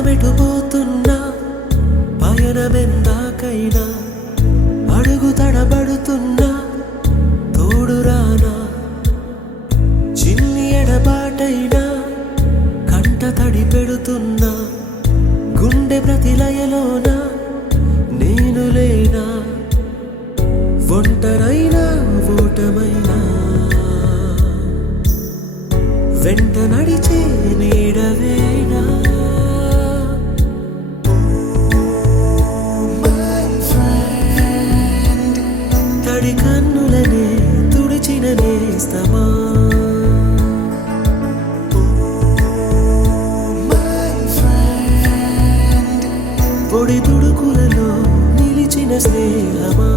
మనమెటుపోతున్నా పయనమెందాకైనా అడుగు తడబడుతున్నా తోడురానా చిన్ని ఎడబాటైనా కంట తడి పెడుతున్నా గుండె ప్రతిలయలోన నేను లేనా ఒంటరైనా ఓటమైనా వెంట నడిచే నీడవేనా తడి కన్నులనే తుడిచిన నేస్తమా పొడి తుడుకులలో నిలిచిన స్నేహమా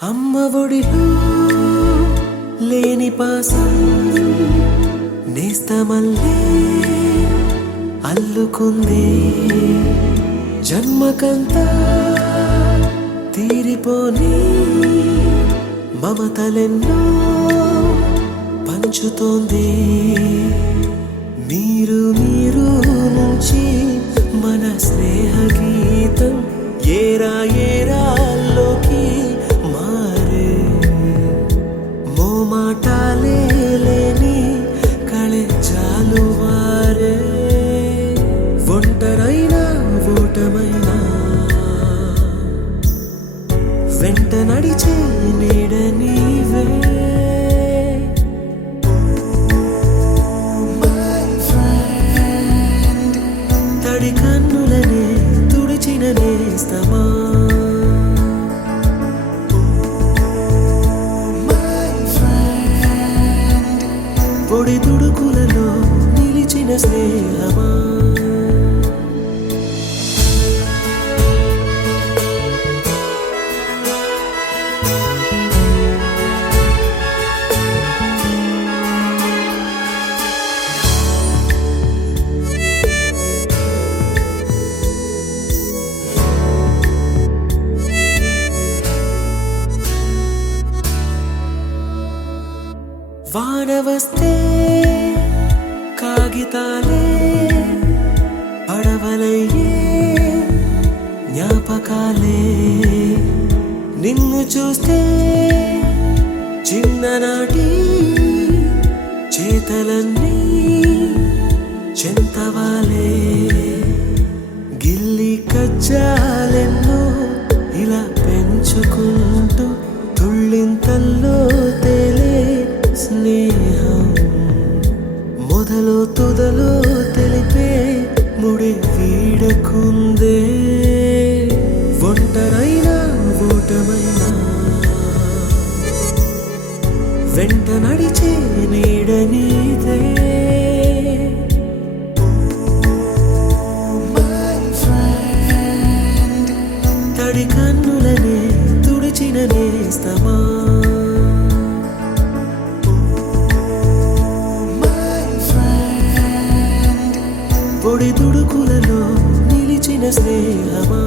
అమ్మ ఒడిలో లేని పాసం నేస్తమల్లే అల్లుకుంది జన్మకంతా తీరిపోని మమతలెన్నో పంచుతోంది మీరు మీరు నుంచి మన స్నేహ గీతం ఏరా ఏరాల్లోకి మాటాలే లేని కళెజాలు వారే ఒంటరైనా ఓటమైనా వెంట నడిచే నీడ నీవే తడి కన్నులనే తుడిచిన నేస్తమా పొడి తుడుకులలో నిలిచిన స్నేహమా వాన వస్తే కాగితాలే పడవలయ్యే జ్ఞాపకాలే నిన్ను చూస్తే చిన్ననాటి చేతలన్నీ చెంతవాలే గిల్లి కజ్జాలెన్నో ఇలా పెంచుకుంటూ తుళ్ళింతల్లో తేలే స్నేహం మొదలు తుదలో తెలిపే ముడి వీడకుందే ఒంటరైనా ఓటమైనా వెంట నడిచే నీడ నీదే తడి కన్నులనే తుడిచిన నేస్తమా పొడి తుడుకులలో నిలిచిన స్నేహమా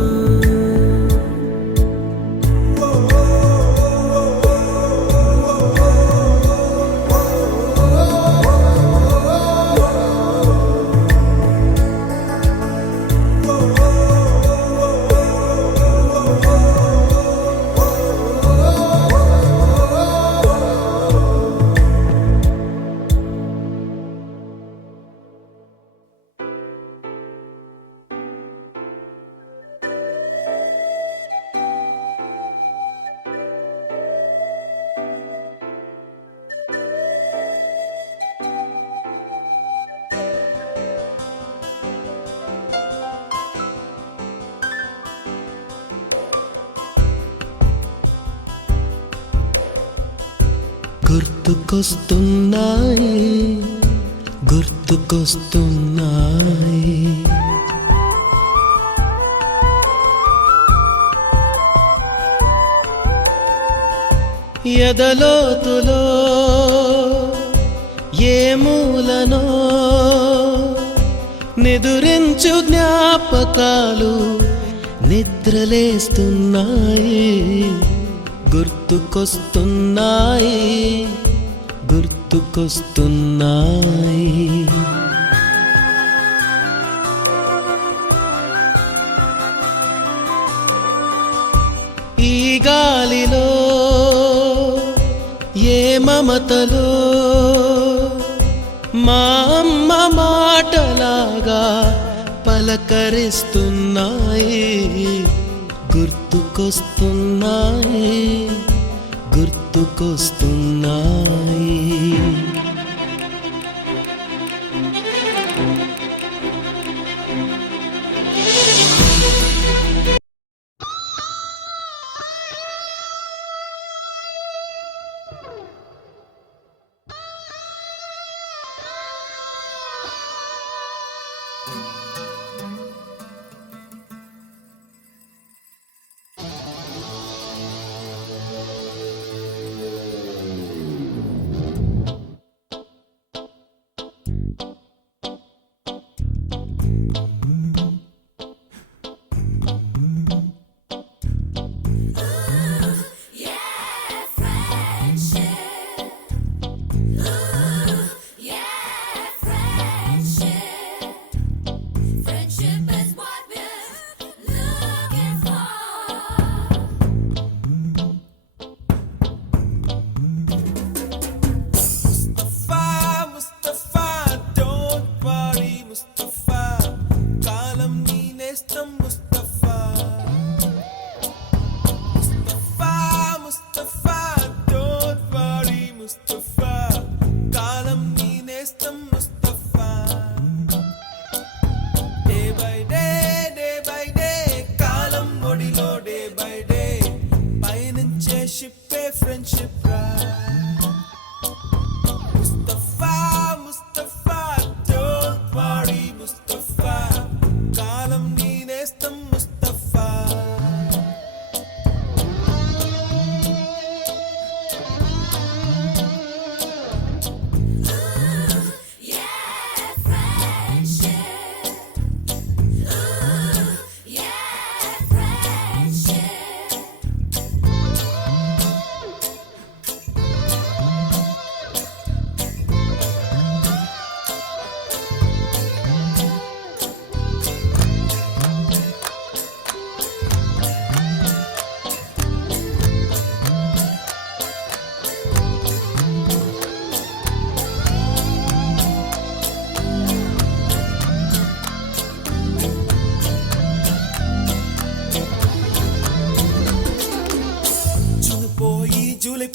గుర్తుకొస్తున్నాయి గుర్తుకొస్తున్నాయి ఎదలోతులో ఏ మూలనో నిదురించు జ్ఞాపకాలు నిద్రలేస్తున్నాయి, గుర్తుకొస్తున్నాయి, గుర్తుకొస్తున్నాయి. ఈ గాలిలో ఏ మమతలో మా అమ్మ మాటలాగా పలకరిస్తున్నాయి, గుర్తుకొస్తున్నాయి, గుర్తుకొస్తున్నాయి.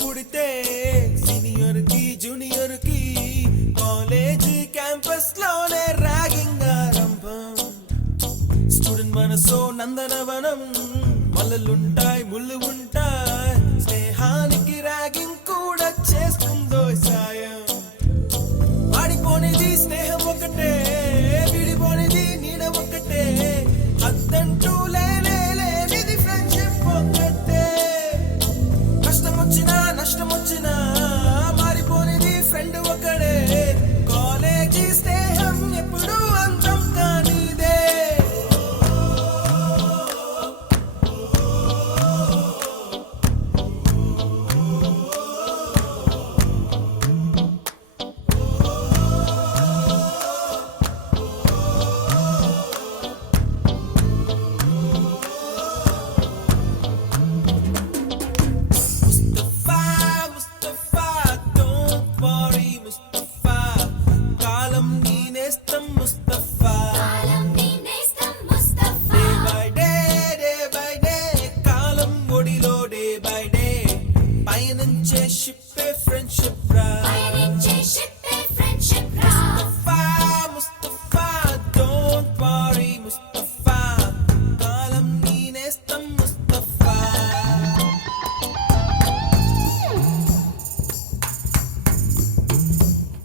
పుడితే సీనియర్ కి జూనియర్ కి కాలేజ్ క్యాంపస్ లోనే ర్యాగింగ్ ఆరంభం. స్టూడెంట్ మనసో నందనవనం, మల్లలుంటాయి ముళ్ళు ఉంటాయి, స్నేహానికి ర్యాగింగ్ కూడా చేస్తుందో సాయం. వాడిపోనిది స్నేహం ఒకటే, విడిపోనిది నీడ ఒకటే, అద్దంటూ లేనిది ఫ్రెండ్షిప్ ఒకటే. కష్టం వచ్చినా నష్టం వచ్చినా మారిపోనిది ఫ్రెండ్ ఒకడే, కాలేజీ స్నేహం ఎప్పుడు అంతం కానిదే.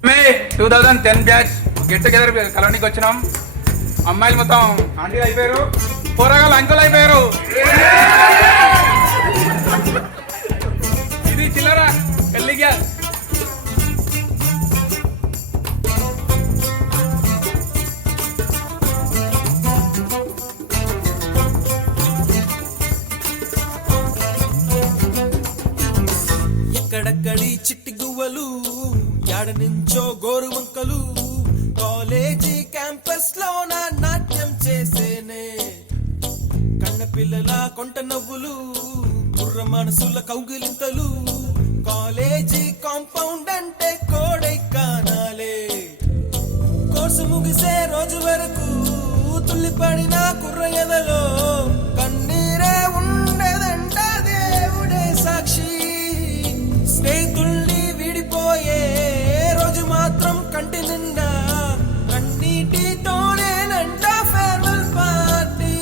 మే 2010 బ్యాచ్ గెట్ టుగెదర్ కలవడానికి వచ్చినాం. అమ్మాయిలు మొత్తం ఆంటీలు అయిపోయారు, పోరగాళ్ళు అంకులు అయిపోయారు. ఇది చిల్లరా. అక్కడక్కడి చిట్టి గువ్వలు యాడ నుంచో గోరు వంకలు కాలేజీ క్యాంపస్ లో నా నాట్యం చేసేనే కన్న పిల్లల కొంట నవ్వులు కుర్ర మనసుల కౌగిలింతలు కాలేజీ కాంపౌండ్ అంటే కోడై కానాలే కోర్సు ముగిసే రోజు వరకు తుల్లిపడిన కుర్ర ఎదలో కన్నీరే ఉండదంట దేవుడే సాక్షి స్నేహితుల్ని విడిపోయే రోజు మాత్రం కంటి నిండా కన్నీటితోనేనంట ఫేర్వెల్ పార్టీ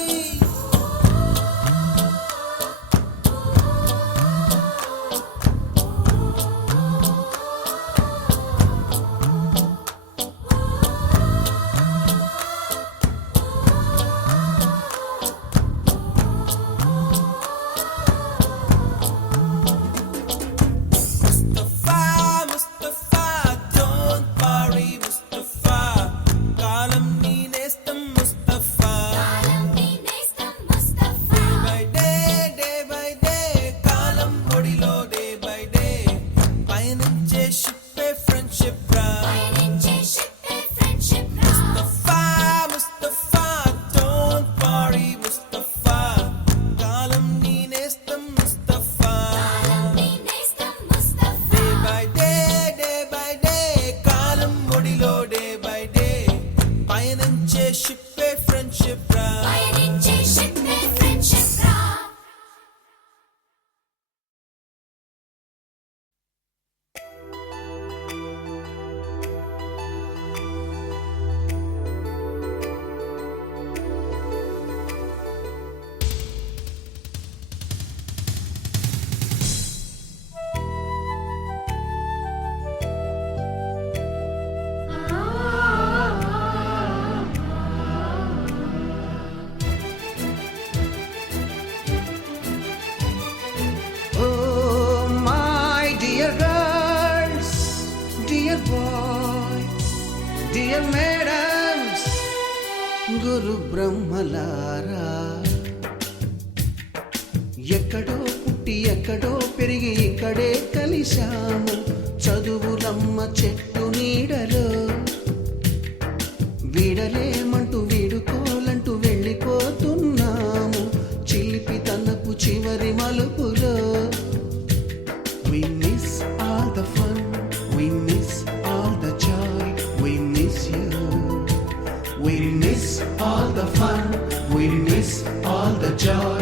షిప్పే ఫ్రెండ్షిప్ రా డియర్ మేడమ్స్ గురు బ్రహ్మలారా ఎక్కడో పుట్టి ఎక్కడో పెరిగి ఇక్కడే కలిశాము చదువులమ్మ చెట్టు నీడలో వీడలేమంటూ వీడుకోలంటూ వెళ్ళిపోతున్నాము చిలిపి తనపు చివరి మలుపులో We miss all the fun, we miss all the joy, we miss you. We miss all the fun, we miss all the joy,